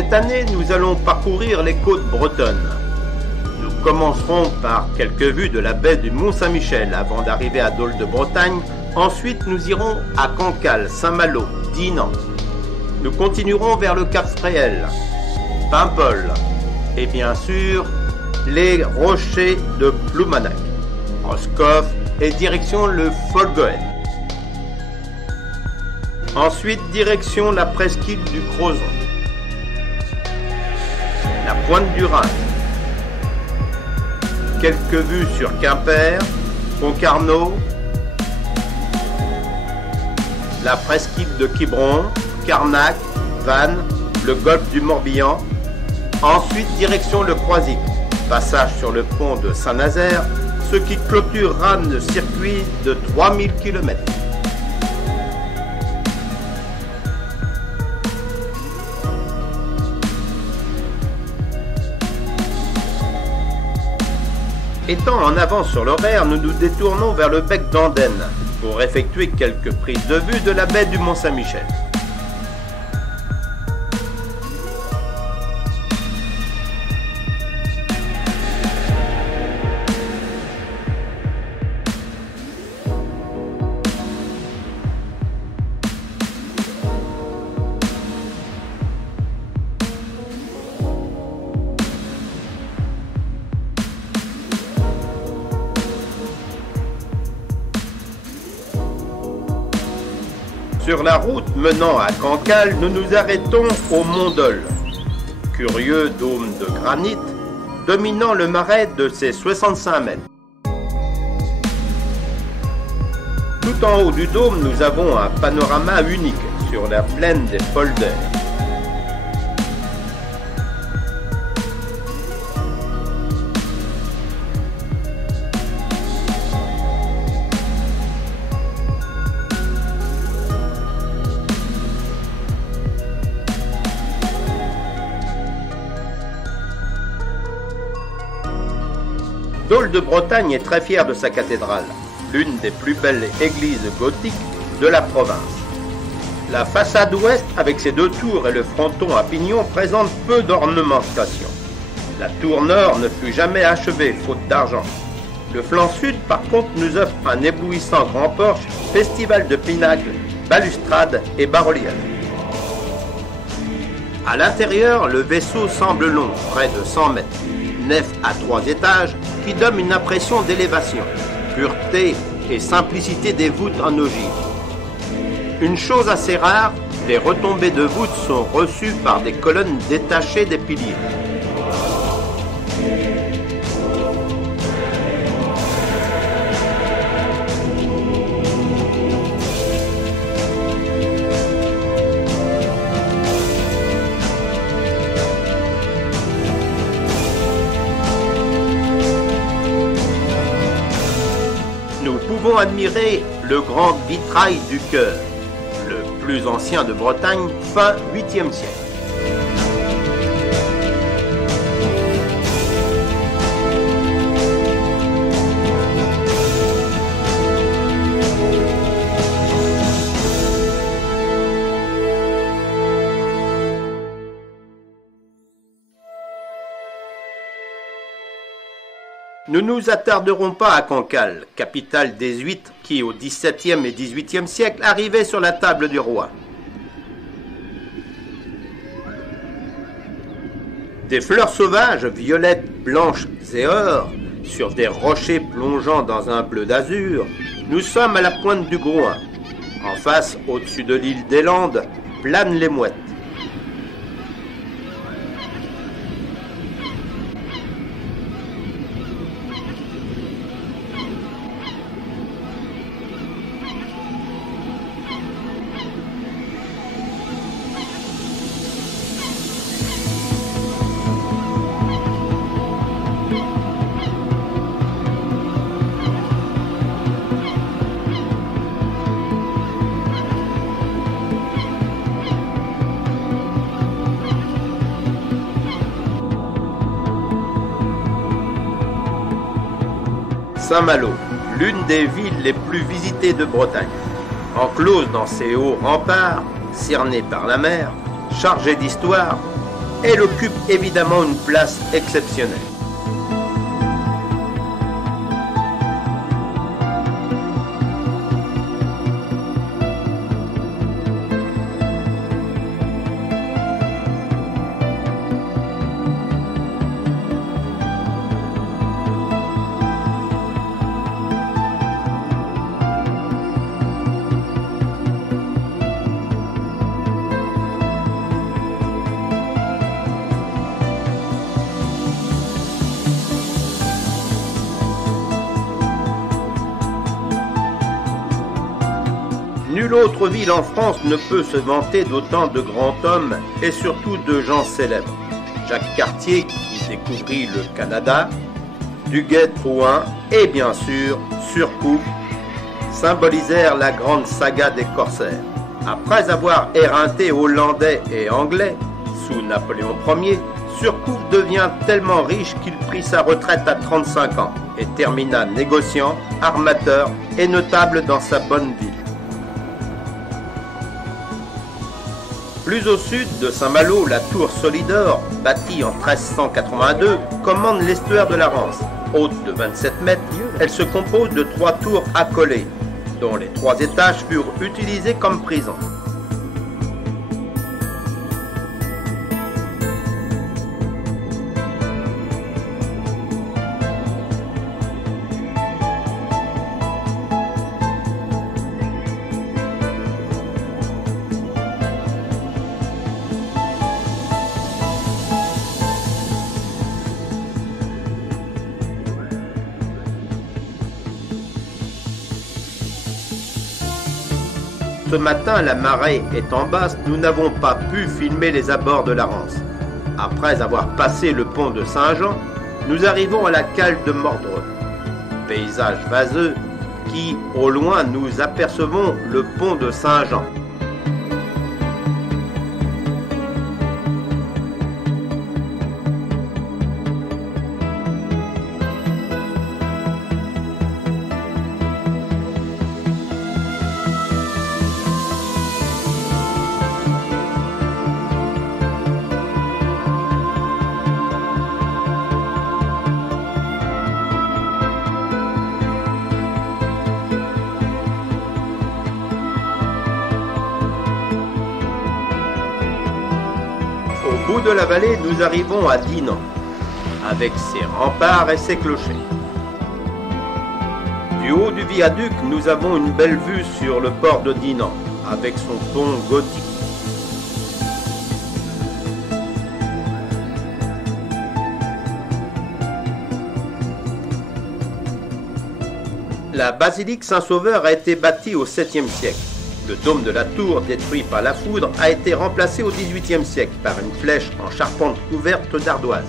Cette année, nous allons parcourir les côtes bretonnes. Nous commencerons par quelques vues de la baie du Mont-Saint-Michel avant d'arriver à Dol de Bretagne. Ensuite, nous irons à Cancale, Saint-Malo, Dinan. Nous continuerons vers le Cap Fréhel, Paimpol et bien sûr les rochers de Ploumanac, Roscoff et direction le Folgoen. Ensuite, direction la presqu'île du Crozon, la pointe du Rhin, quelques vues sur Quimper, Concarneau, la presqu'île de Quiberon, Carnac, Vannes, le golfe du Morbihan. Ensuite, direction le Croisic, passage sur le pont de Saint-Nazaire, ce qui clôturera le circuit de 3000 km. Étant en avance sur l'horaire, nous nous détournons vers le bec d'Andenne pour effectuer quelques prises de vue de la baie du Mont-Saint-Michel. Sur la route menant à Cancale, nous nous arrêtons au Mont Dol, curieux dôme de granit dominant le marais de ses 65 mètres. Tout en haut du dôme, nous avons un panorama unique sur la plaine des polders. Dol de Bretagne est très fier de sa cathédrale, l'une des plus belles églises gothiques de la province. La façade ouest, avec ses deux tours et le fronton à pignon, présente peu d'ornementation. La tour nord ne fut jamais achevée, faute d'argent. Le flanc sud, par contre, nous offre un éblouissant grand porche, festival de pinacles, balustrades et bas-reliefs. À l'intérieur, le vaisseau semble long, près de 100 mètres. Nef à 3 étages qui donne une impression d'élévation, pureté et simplicité des voûtes en ogive. Une chose assez rare, les retombées de voûtes sont reçues par des colonnes détachées des piliers. Nous pouvons admirer le grand vitrail du chœur, le plus ancien de Bretagne, fin 8e siècle. Nous ne nous attarderons pas à Cancale, capitale des Huîtres qui, au XVIIe et XVIIIe siècle, arrivait sur la table du roi. Des fleurs sauvages, violettes, blanches et or, sur des rochers plongeant dans un bleu d'azur, nous sommes à la pointe du Grouin. En face, au-dessus de l'île des Landes, planent les mouettes. Saint-Malo, l'une des villes les plus visitées de Bretagne. Enclose dans ses hauts remparts, cernée par la mer, chargée d'histoire, Elle occupe évidemment une place exceptionnelle. Nulle autre ville en France ne peut se vanter d'autant de grands hommes et surtout de gens célèbres. Jacques Cartier, qui découvrit le Canada, Duguay-Trouin et bien sûr Surcouf symbolisèrent la grande saga des corsaires. Après avoir éreinté Hollandais et Anglais sous Napoléon Ier, Surcouf devient tellement riche qu'il prit sa retraite à 35 ans et termina négociant, armateur et notable dans sa bonne ville. Plus au sud de Saint-Malo, la tour Solidor, bâtie en 1382, commande l'estuaire de la Rance. Haute de 27 mètres, elle se compose de 3 tours accolées, dont les 3 étages furent utilisés comme prison. Ce matin, la marée étant basse, nous n'avons pas pu filmer les abords de la Rance. Après avoir passé le pont de Saint-Jean, nous arrivons à la cale de Mordreux. Paysage vaseux qui, au loin, nous apercevons le pont de Saint-Jean. Au bout de la vallée, nous arrivons à Dinan, avec ses remparts et ses clochers. Du haut du viaduc, nous avons une belle vue sur le port de Dinan, avec son pont gothique. La basilique Saint-Sauveur a été bâtie au 7e siècle. Le dôme de la tour, détruit par la foudre, a été remplacé au XVIIIe siècle par une flèche en charpente couverte d'ardoise.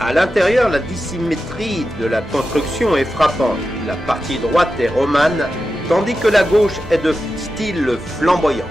À l'intérieur, la dissymétrie de la construction est frappante. La partie droite est romane, tandis que la gauche est de style flamboyant.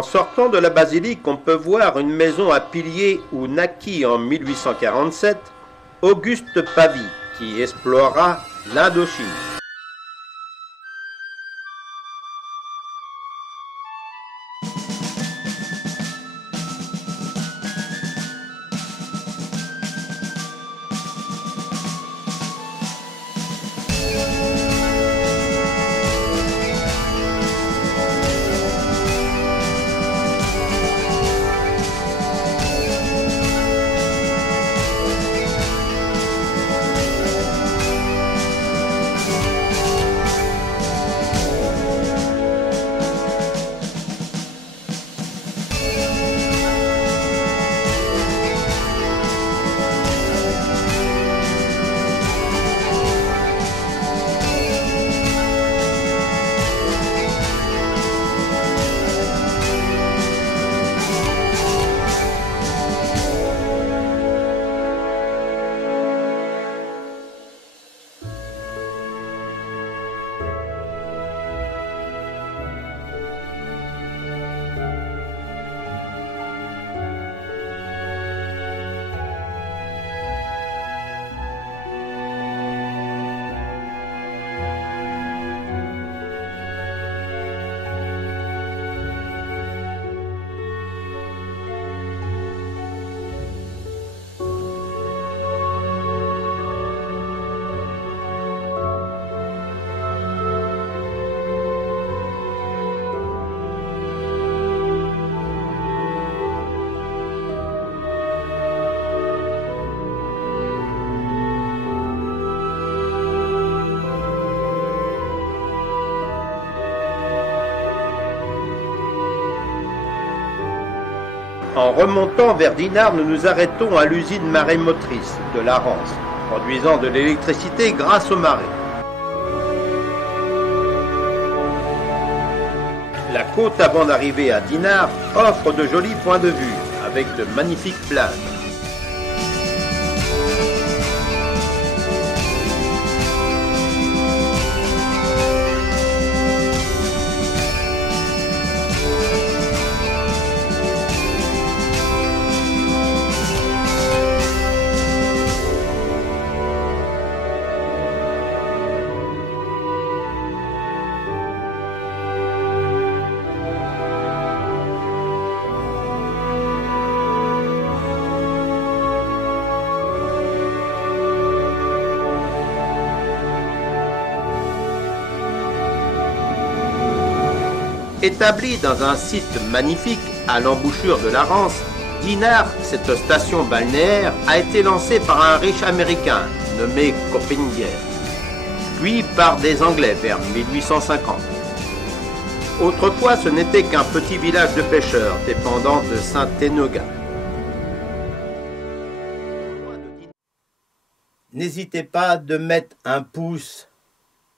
En sortant de la basilique, on peut voir une maison à piliers où naquit en 1847 Auguste Pavie, qui explora l'Indochine. En remontant vers Dinard, nous nous arrêtons à l'usine marémotrice de la Rance, produisant de l'électricité grâce aux marées. La côte avant d'arriver à Dinard offre de jolis points de vue, avec de magnifiques plages. Établie dans un site magnifique à l'embouchure de la Rance, Dinard, cette station balnéaire, a été lancée par un riche américain nommé Coppinger, puis par des Anglais vers 1850. Autrefois, ce n'était qu'un petit village de pêcheurs dépendant de Saint-Enogat. N'hésitez pas de mettre un pouce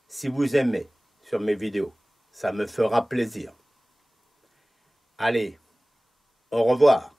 si vous aimez sur mes vidéos. Ça me fera plaisir. Allez, au revoir.